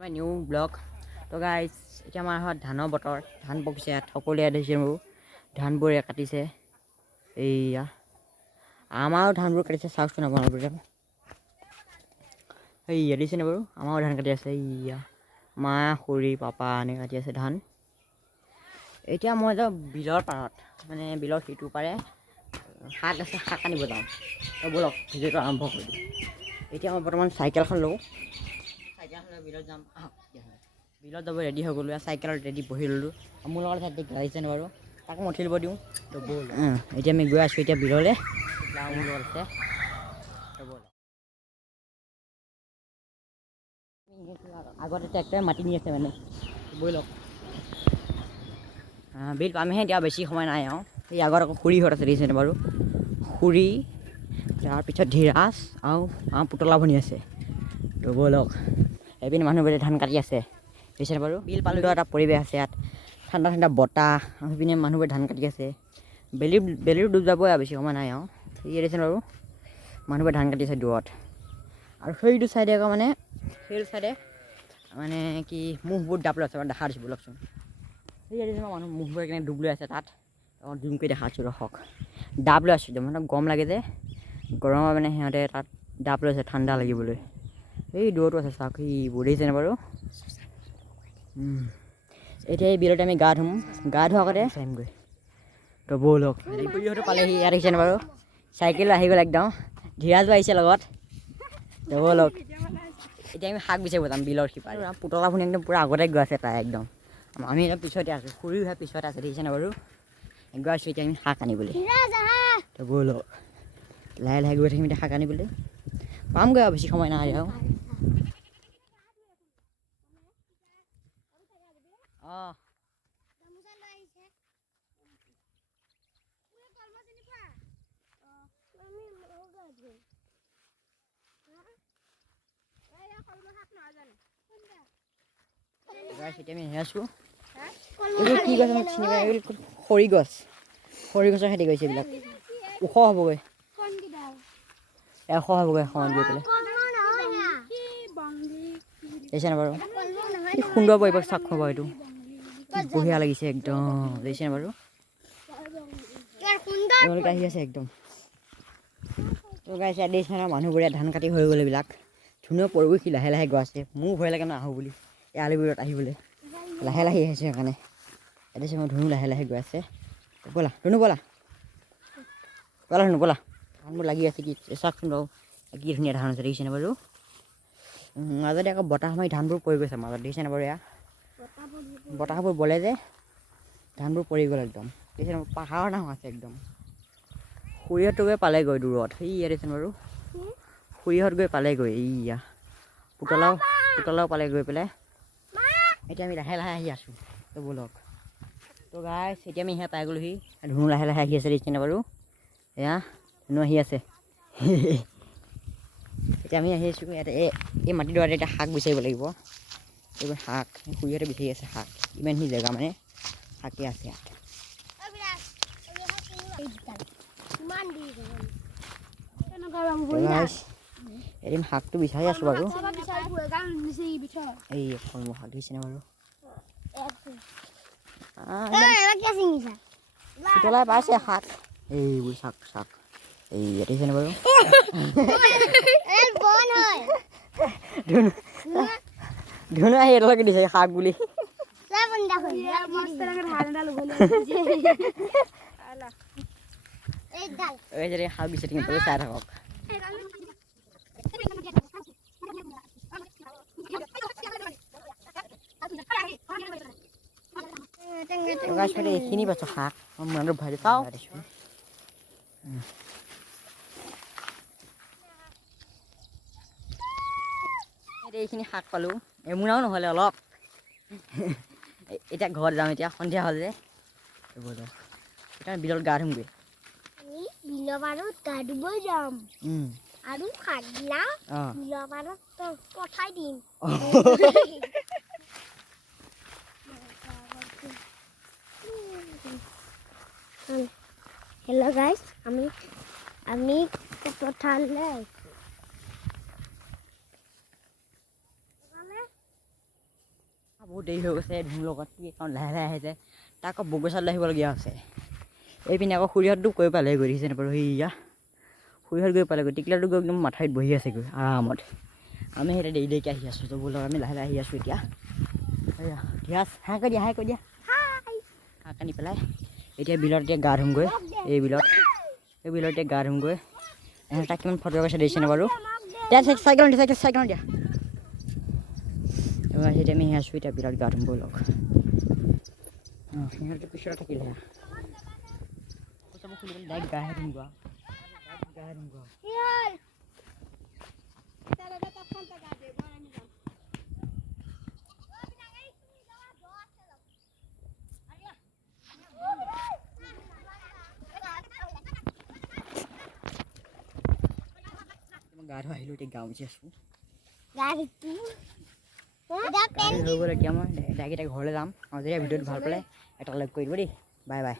My new blog. তো guys এতিয়া আমাৰ ঘৰত ধানৰ বতৰ ধান পকিছে ইয়াত সকলোৱে দেখিছে মোৰ ধানবোৰ কাটিছে এইয়া আমাৰো ধানবোৰ কাটিছে চাওকচোন আপোনালোকে এইয়া দেখিছেনে বাৰু আমাৰো ধান কাটি আছে এইয়া মা খুৰী পাপা এনেকৈ কাটি আছে ধান এতিয়া মই যাওঁ বিলৰ পাৰত মানে বিলৰ সিটো পাৰে শাক আছে শাক আনিব যাওঁ তো ব'লক ভিডিঅ'টো আৰম্ভ কৰি দিওঁ এতিয়া মই বৰ্তমান চাইকেলখন লওঁ চাইকেলখন লৈ বিলত যাম বিলত যাব ৰেডি হৈ গ'লোঁ চাইকেলত ৰেডি বহি ল'লোঁ মোৰ লগত তাতে গাড়ীছেনে বাৰু তাকো মই উঠিব দিওঁ তো ব'ল এতিয়া আমি গৈ আছোঁ এতিয়া বিললৈ মোৰ লগত আছে তো ব'ল আগতে ট্ৰেক্টৰে মাটি নি আছে মানে বৈ লওক বিল পামেহে এতিয়া বেছি সময় নাই আৰু এই আগত আকৌ খুৰীহঁত আছে দেখিছেনে বাৰু খুৰী তাৰপিছত ধীৰাজ আৰু পুতলা ভনী আছে তো ব'লক এপিনে মানুহবোৰে ধান কাটি আছে দেখিছেনে বাৰু বিল পালোঁ এটা পৰিৱেশ আছে ইয়াত ঠাণ্ডা ঠাণ্ডা বতাহ সেইপিনে মানুহবোৰে ধান কাটি আছে বেলিৰ ডুব যাবই আৰু বেছি সময় নাই আৰু এই দেখিছেনে বাৰু মানুহবোৰে ধান কাটি আছে দূৰত আৰু সেইটো চাইডে আকৌ মানে সেইটো চাইডে মানে কি মুখবোৰ ডাব লৈ আছে দেখা দিছোঁ ব'লকচোন সেই দেখিছেনে মানুহ মুখবোৰ কেনে ডুব লৈ আছে তাত জুম কৰি দেখা আছোঁ ৰখক ডাব লৈ আছোঁ মানে গৰম লাগে যে গৰমৰ মানে সিহঁতে তাত ডাব লৈ আছে ঠাণ্ডা লাগিবলৈ এই দূৰতো আছে চাওক এইবোৰ দেখিছেনে বাৰু এতিয়া এই বিলতে আমি গা ধুম গা ধোৱা আগতে চাইমগৈ তো ব'লক খুৰীহঁতো পালেহি ইয়াত দেখিছেনে বাৰু চাইকেল আহি গ'ল একদম ধীৰাজো আহিছে লগত তো ব'লক এতিয়া আমি শাক বিচাৰিব যাম বিলৰ সিপাৰে পুতলা ভনী একদম পূৰা আগতে গৈ আছে তাই একদম আমি একদম পিছতে আছোঁ খুৰীও সেই পিছতে আছে দেখিছেনে বাৰু গৈ আছোঁ এতিয়া আমি শাক আনিবলৈ তো ব'লক লাহে লাহে গৈ থাকিম এতিয়া শাক আনিবলৈ পামগৈ আৰু বেছি সময় নাই আৰু অঁ এতিয়া আমি আছোঁ এইবোৰ কি গছ আমাক চিনি পাই এইবোৰ খৰি গছ খৰি গছৰ খেতি কৰিছে এইবিলাক ওখ হ'বগৈ এশ হ'বগৈ এশমান গৈ পেলাই দেখিছেনে বাৰু কি সুন্দৰ পৰিৱেশ চাওক খবৰ এইটো বঢ়িয়া লাগিছে একদম দেখিছেনে বাৰু তেওঁলোকে আহি আছে একদম তো গাইছে দেখিছেনে মানুহবোৰে ধান কাটি হৈ গ'ল এইবিলাক ধুনীয়া পৰিৱেশ লাহে লাহে গৈ আছে মোৰ ভয় লাগে ন আহোঁ বুলি এই আলিবোৰত আহিবলৈ লাহে লাহে আহিছে সেইকাৰণে এতিয়া মই ধুনু লাহে লাহে গৈ আছে ব'লা ধুনু ব'লা ব'লা ধুনু ব'লা ধানবোৰ লাগি আছে কি চাওকচোন বাৰু কি ধুনীয়া ধান আছে দেখিছেনে বাৰু মাজতে আকৌ বতাহ মাৰি ধানবোৰ পৰি গৈছে মাজত দেখিছেনে বাৰু এয়া বতাহবোৰ বলে যে ধানবোৰ পৰি গ'ল একদম দেখিছেনে পাহাৰৰ নাও আছে একদম খুৰীহঁতো গৈ পালেগৈ দূৰত সেই ইয়াত দেখিছেনে বাৰু খুৰীহঁত গৈ পালেগৈ এইয়া পুতলাও পালে গৈ পেলাই এতিয়া আমি লাহে লাহে আহি আছোঁ তো ব'লক তো গাইছ এতিয়া আমি সেয়া পাই গ'লোহি ধুনু লাহে লাহে আহি আছে দেখিছেনে বাৰু এয়া ধুনু আহি আছে এতিয়া আমি আহি আছোঁ ইয়াতে এই মাটিডৰাত এতিয়া শাক বিচাৰিব লাগিব এইবোৰ শাক খুৰীহঁতে বিচাৰি আছে শাক ইমানখিনি জেগা মানে শাকে আছে ইয়াত এদিন শাকটো বিচাৰি আছোঁ বাৰু এই ফলমূল শাক দিছেনে বাৰু পুতলাই পাইছে শাক এইবোৰ শাক এই দেখিছেনে বাৰু ধুনু আহি এডালকে দিছে শাক বুলি শাক বিচাৰি চাই থাকক এইখিনি পাইছোঁ শাক মই মনত ভাজি চাওঁ দিছোঁ এইখিনি শাক পালোঁ এমুনাও নহ'লে অলপ এতিয়া ঘৰত যাম এতিয়া সন্ধিয়া হ'ল যে এতিয়া বিলত গা ধুমগৈ বিলৰ পাৰত গা ধুবই যাম আৰু খাগিলা বিলৰ পাৰত পঠাই দিম হেল্ল' গাইজ আমি পথাৰলৈ বহুত দেৰি হৈ গৈছে ধুনুৰ লগত কাৰণ লাহে লাহে আহে যে তাক আকৌ বগৈচালৈ আহিবলগীয়া হৈছে এইপিনে আকৌ খুৰীহঁতটো কৈ পালে গৈ দেখিছে নাপাৰো সেয়া খুৰীহঁত গৈ পালেগৈ টিকলাটো গৈ একদম মাথাৰিত বহি আছেগৈ আৰামত আমি এতিয়া দেৰি দেৰিকৈ আহি আছোঁ তো বোলক আমি লাহে লাহে আহি আছোঁ এতিয়া এয়া ধিয়াজ হাঁহ কৈ দিয়া হাঁহ কানি পেলাই এতিয়া বিলত এতিয়া গা ধুমগৈ এই বিলত এতিয়া গা ধুমগৈ তাক কিমান ফটো কৈছে দিছেনে বাৰু দিয়া চাইকেল দিয়া এবাৰ এতিয়া আমি আছোঁ এতিয়া বিলত গা ধুমগৈ লগ সিহঁতে পিছতে থাকিলে খুলি পেলাই ডাইৰেক্ট গাহে ধুমগৈ গা ধুই আহিলোঁ এতিয়া গা মুচি আছোঁ হৈ গ'ল এতিয়া মই ডাইৰেক্ট ঘৰলৈ যাম আৰু যেতিয়া ভিডিঅ'টো ভাল পালে এটা লাইক কৰি দিব দেই বাই বাই